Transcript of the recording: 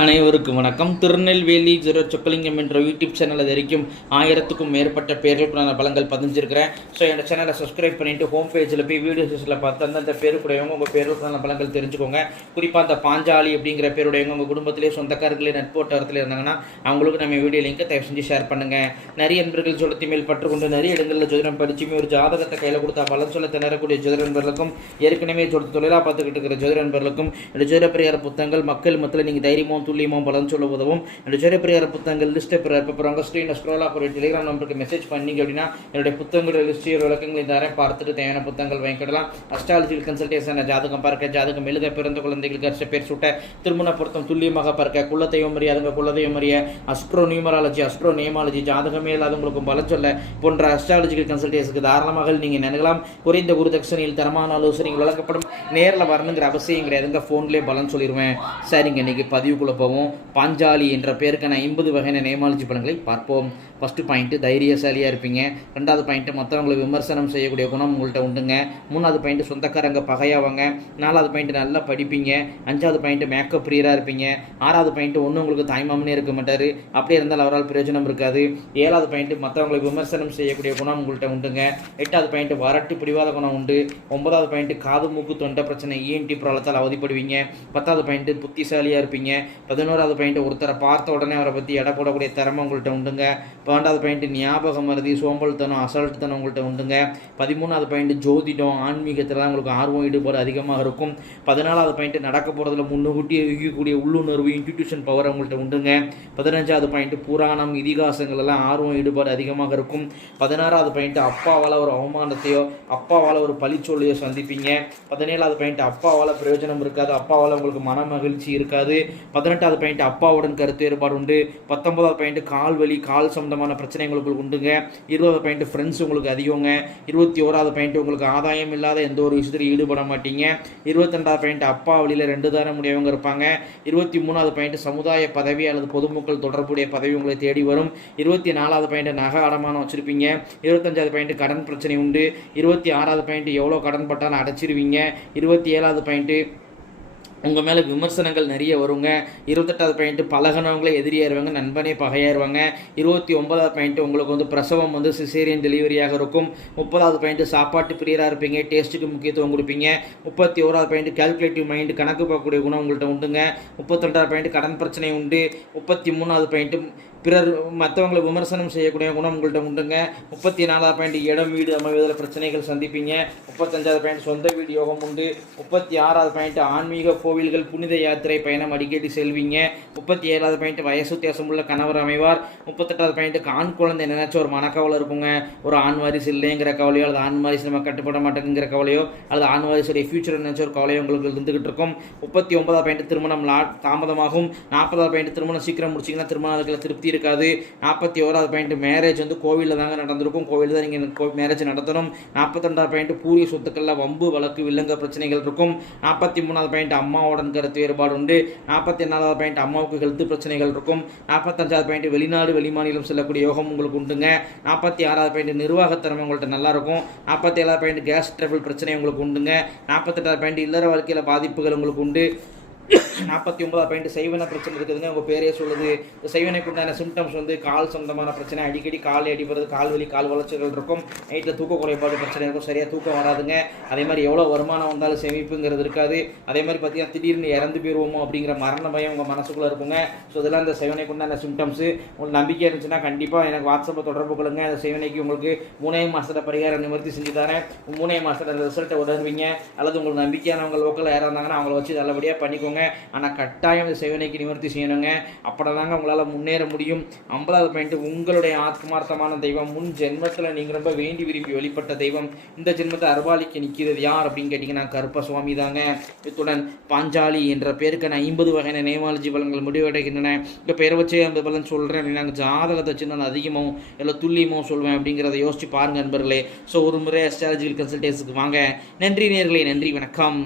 அனைவருக்கும் வணக்கம். திருநெல்வேலி ஜீரோ சொக்கலிங்கம் என்ற யூடியூப் சேனல் அது வரைக்கும் ஆயிரத்துக்கும் மேற்பட்ட பேர்களுக்கான பலங்கள் பதிஞ்சிருக்கிறேன். ஸோ என்னோட சேனலை சப்ஸ்கிரைப் பண்ணிவிட்டு ஹோம் பேஜில் போய் வீடியோஸில் பார்த்து அந்தந்த பேருக்குடையவங்க உங்கள் பேருக்கான பலங்கள் தெரிஞ்சுக்கோங்க. குறிப்பாக அந்த பாஞ்சாலி அப்படிங்கிற பேருடையவங்க உங்கள் குடும்பத்திலே சொந்தக்காரர்களே நட்போட்டத்தில் இருந்தாங்கன்னா அவங்களுக்கு நம்ம வீடியோ லிங்கை தயவு செஞ்சு ஷேர் பண்ணுங்கள் நிறைய நண்பர்கள் சொல்லத்தி மேல் பற்றுக்கொண்டு நிறைய இடங்களில் ஜோதிடம் படிச்சுமே ஒரு ஜாதகத்தை கையில் கொடுத்தா பலன் சொல்ல திணறக்கூடிய ஜோதிட நண்பர்களுக்கும் ஏற்கனவே தொழிலாக பார்த்துக்கிட்டு இருக்கிற ஜோதிட நண்பர்களுக்கும் இந்த ஜோதிட பிரியார புத்தகங்கள் மக்கள் மத்தியில் நீங்கள் தைரியமும் துல்லியமாக பலன் சொல்ல உதவும். என்னுடைய ஜோதிட புத்தகங்கள் லிஸ்ட்டை இப்போ ஸ்க்ரீனில் ஸ்க்ரோல் ஆகிற டெலிகிராம் நம்பருக்கு மெசேஜ் பண்ணீங்க அப்படின்னா என்னுடைய புத்தகங்களோட லிஸ்ட் விளக்கங்களை தரேன். பார்த்துட்டு தேவையான புத்தகங்கள் வாங்கிக்கிடலாம். அஸ்ட்ராலஜிக்கல் கன்சல்டேஷன் ஜாதகம் பார்க்க ஜாதகம் எழுத பிறந்த குழந்தைகளுக்கு அரிச பேர் சுட்ட திருமண பொருத்தம் துல்லியமாக பார்க்க குலதெய்வம் அறிய அதுங்க குலதெய்வம் அறிய அஸ்ட்ரோ நியூமராலஜி அஸ்ட்ரோ நியமாலஜி ஜாதகமே இல்லாதவங்களுக்கும் பல சொல்ல போன்ற அஸ்ட்ராலஜிக்கல் கன்சல்டேஷனுக்கு தாராளமாக நீங்கள் நினைக்கலாம் குறைந்த குரு தரமான ஆலோசனைகள் வழங்கப்படும். நேரில் வரணுங்கிற அவசியம் கிடையாதுங்க. ஃபோன்லேயே பலன் சொல்லிடுவேன் சரிங்க இன்னைக்கு பதிவுக்குள்ளே போவோம். பாஞ்சாலி என்ற பேருக்கான ஐம்பது வகையான நேமாலஜி பலன்களை பார்ப்போம். ஃபஸ்ட்டு பாயிண்ட்டு தைரியசாலியாக இருப்பீங்க. ரெண்டாவது பாயிண்ட்டு மற்றவங்களை விமர்சனம் செய்யக்கூடிய குணம் உங்கள்கிட்ட உண்டுங்க. மூணாவது பாயிண்ட்டு சொந்தக்காரங்க பகையாவாங்க. நாலாவது பாயிண்ட்டு நல்லா படிப்பீங்க. அஞ்சாவது பாயிண்ட்டு மேக்கப் பிரியராக இருப்பீங்க. ஆறாவது பாயிண்ட்டு ஒன்று உங்களுக்கு தாய்மாமனே இருக்க மாட்டார். அப்படியே இருந்தால் அவரால் பிரயோஜனம் இருக்காது. ஏழாவது பாயிண்ட்டு மற்றவங்களை விமர்சனம் செய்யக்கூடிய குணம் உங்கள்கிட்ட உண்டுங்க. எட்டாவது பாயிண்ட்டு வரட்டு பிடிவாத குணம் உண்டு. ஒன்பதாவது பாயிண்ட்டு காது மூக்கு தொண்டை பிரச்சனை இஎன்டி ப்ராப்ளத்தால் அவதிப்படுவீங்க. பத்தாவது பாயிண்ட்டு புத்திசாலியாக இருப்பீங்க. பதினோராவது பாயிண்ட் ஒருத்தரை பார்த்த உடனே அவரை பற்றி எடை போடக்கூடிய திறமை உங்கள்கிட்ட உண்டுங்க. பன்னெண்டாவது பாயிண்ட் ஞாபகம் மருதி சோம்பல்தனம் அசல்ட்டுத்தனம் உங்கள்கிட்ட உண்டுங்க. பதிமூணாவது பாயிண்ட் ஜோதிடம் ஆன்மீகத்தில் தான் உங்களுக்கு ஆர்வம் ஈடுபாடு அதிகமாக இருக்கும். பதினாலாவது பாயிண்ட் நடக்க போகிறதுல முன்னுக்கூட்டியே யூகிக்கக்கூடிய உள்ளுணர்வு இன்ஸ்டிடியூஷன் பவர் உங்கள்கிட்ட உண்டுங்க. பதினஞ்சாவது பாயிண்ட் புராணம் இதிகாசங்கள் எல்லாம் ஆர்வம் ஈடுபாடு அதிகமாக இருக்கும். பதினாறாவது பாயிண்ட் அப்பாவால் ஒரு அவமானத்தையோ அப்பாவால் ஒரு பழிச்சொல்லையோ சந்திப்பீங்க. பதினேழாவது பாயிண்ட் அப்பாவால் பிரயோஜனம் இருக்காது அப்பாவால் உங்களுக்கு மன மகிழ்ச்சி இருக்காது. பதினெட்டு பதினெட்டாவது பாயிண்ட் அப்பாவுடன் கருத்து வேறுபாடு உண்டு. பத்தொன்பதாவது பாயிண்ட் கால் வலி கால் சம்பந்தமான பிரச்சனை உங்களுக்கு உண்டுங்க. இருபதாவது பாயிண்ட் ஃப்ரெண்ட்ஸ் உங்களுக்கு அதிகங்க. இருபத்தி ஓராவது பாயிண்ட் உங்களுக்கு ஆதாயம் இல்லாத எந்த ஒரு விஷயத்திலும் ஈடுபட மாட்டீங்க. இருபத்தி ரெண்டாவது பாயிண்ட் அப்பா வழியில் ரெண்டு தான முடியவங்க இருப்பாங்க. இருபத்தி மூணாவது பாயிண்ட் சமுதாய பதவி அல்லது பொதுமக்கள் தொடர்புடைய பதவி உங்களை தேடி வரும். இருபத்தி நாலாவது பாயிண்ட் நகை அடமானம் வச்சுருப்பீங்க. இருபத்தஞ்சாவது பாயிண்ட் கடன் பிரச்சனை உண்டு. இருபத்தி ஆறாவது பாயிண்ட் எவ்வளோ கடன் பட்டாலும் அடைச்சிருவீங்க. இருபத்தி ஏழாவது பாயிண்ட்டு உங்கள் மேலே விமர்சனங்கள் நிறைய வருங்க. இருபத்தெட்டாவது பாயிண்ட்டு பழகினவங்களே எதிரியாயிருவாங்க நண்பனே பகையாயிருவாங்க. இருபத்தி ஒன்பதாவது பாயிண்ட்டு உங்களுக்கு வந்து பிரசவம் வந்து சிசேரியன் டெலிவரியாக இருக்கும். முப்பதாவது பாயிண்ட்டு சாப்பாட்டு பிரியராக இருப்பீங்க டேஸ்ட்டுக்கு முக்கியத்துவம் கொடுப்பீங்க. முப்பத்தி ஓராவது பாயிண்ட்டு கால்குலேட்டிவ் மைண்டு கணக்கு பார்க்கக்கூடிய குணம் உங்கள்கிட்ட உண்டுங்க. முப்பத்தெண்டாவது பாயிண்ட்டு கடன் பிரச்சனை உண்டு. முப்பத்தி மூணாவது பாயிண்ட்டு பிறர் மற்றவங்களை விமர்சனம் செய்யக்கூடிய குணம் உங்கள்கிட்ட உண்டுங்க. முப்பத்தி நாலாவது பாயிண்ட் இடம் வீடு அமைவதில் பிரச்சனைகள் சந்திப்பீங்க. முப்பத்தஞ்சாவது பாயிண்ட் சொந்த வீடு யோகம் உண்டு. முப்பத்தி ஆறாவது பாயிண்ட் ஆன்மீக கோவில்கள் புனித யாத்திரை பயணம் அடிக்கடி செல்வீங்க. முப்பத்தி ஏழாவது பாயிண்ட் வயசு வித்தியாசம் உள்ள கணவர் அமைவார். முப்பத்தெட்டாவது பாயிண்ட் ஆண் குழந்தை நினைச்ச ஒரு மனக்கவலை இருக்குங்க. ஒரு ஆண் வாரிசு இல்லைங்கிற கவலையோ அல்லது ஆண் வாரிசு நம்ம கட்டுப்பட மாட்டேங்கிற கவலையோ அல்லது ஆண் வாரிசுடைய ஃபியூச்சர் நினைச்ச ஒரு கவலையோ உங்களுக்கு இருந்துகிட்டு இருக்கும். முப்பத்தி ஒன்பதாவது பாயிண்ட் திருமணம் லா தாமதமாகும். நாற்பதாவது பாயிண்ட் திருமணம் சீக்கிரம் முடிச்சிங்கன்னா திருமணம் திருப்தி இருக்காது. நாற்பத்தி ஓராவது பாயிண்ட் மேரேஜ் வந்து கோவிலில் தாங்க நடந்திருக்கும். கோவிலில் தான் நீங்கள் மேரேஜ் நடத்தணும். நாற்பத்தெண்டாவது பாயிண்ட் பூரிய சொத்துக்களில் வம்பு வழக்கு வில்லங்க பிரச்சனைகள் இருக்கும். நாற்பத்தி மூணாவது பாயிண்ட் அம்மாவுடன் கருத்து வேறுபாடு உண்டு. நாற்பத்தி நாலாவது பாயிண்ட் அம்மாவுக்கு ஹெல்த் பிரச்சனைகள் இருக்கும். நாற்பத்தஞ்சாவது பாயிண்ட் வெளிநாடு வெளிமாநிலம் செல்லக்கூடிய யோகம் உங்களுக்கு உண்டுங்க. நாற்பத்தி ஆறாவது பாயிண்ட் நிர்வாகத்திறமை உங்கள்கிட்ட நல்லா இருக்கும். நாற்பத்தி ஏழாவது பாயிண்ட் கேஸ் ட்ரபிள் பிரச்சனை உங்களுக்கு உண்டுங்க. நாற்பத்தெட்டாவது பாயிண்ட் இல்லற வாழ்க்கையில் பாதிப்புகள் உங்களுக்கு உண்டு. நாற்பத்தி ஒன்பதாவது பாயிண்ட் சைவன பிரச்சனை இருக்குதுங்க உங்கள் பேரே சொல்லுது. இந்த செய்வனைக்கு உண்டான சிம்டம்ஸ் வந்து கால் சொந்தமான பிரச்சனை. அடிக்கடி கால் அடிப்படுறது கால் வலி கால் வளர்ச்சிகள் இருக்கும். நைட்டில் தூக்க குறைபாடு பிரச்சனை இருக்கும். சரியாக தூக்கம் வராதுங்க. அதே மாதிரி எவ்வளோ வருமானம் வந்தாலும் சேமிப்புங்கிறது இருக்காது. அதே மாதிரி பார்த்தீங்கன்னா திடீர்னு இறந்து போயிடுவோமோ அப்படிங்கிற மரண பயம் உங்கள் மனசுக்குள்ளே இருக்குங்க. ஸோ இதெல்லாம் இந்த செய்வனைக்கு உண்டான சிம்டம்ஸு உங்களுக்கு நம்பிக்கை இருந்துச்சுன்னா கண்டிப்பாக எனக்கு வாட்ஸ்அப்பில் தொடர்பு கொள்ளுங்க. அந்த சைவனைக்கு உங்களுக்கு மூணே மாதத்தில் பரிகாரம் நிவர்த்தி செஞ்சு தரேன். மூணே மாதத்தில் ரிசல்ட்டை உணர்வீங்க அல்லது உங்களுக்கு நம்பிக்கையானவங்க லோக்கலில் யாராக இருந்தாங்கன்னா அவங்கள வச்சு நல்லபடியாக பண்ணிக்கோங்க. ஆனால் கட்டாயம் இந்த சேவனைக்கு நிவர்த்தி செய்யணுங்க. அப்படி தாங்க உங்களால் முன்னேற முடியும். ஐம்பதாவது பாயிண்ட் உங்களுடைய ஆத்மார்த்தமான தெய்வம். முன் ஜென்மத்தில் நீங்கள் ரொம்ப வேண்டி விரும்பி வெளிப்பட்ட தெய்வம். இந்த ஜென்மத்தை அருவாளிக்கு நிற்கிறது யார் அப்படின்னு கேட்டிங்கன்னா கருப்ப சுவாமி தாங்க இத்துடன் பாஞ்சாலி என்ற பேருக்கு நான் ஐம்பது வகையான நேமாலஜி பலன்கள் முடிவடைகின்றன. இப்போ பேரை வச்சே அந்த பலன் சொல்கிறேன் அப்படின்னா ஜாதகத்தை வச்சு நான் அதிகமாக இல்லை துல்லியமாக சொல்வேன் அப்படிங்கிறத யோசிச்சு பாருங்கள் நண்பர்களே. ஸோ ஒரு முறை அஸ்ட்ராலஜிக்கல் கன்சல்டேஷனுக்கு வாங்க. நன்றி நேர்களே நன்றி வணக்கம்.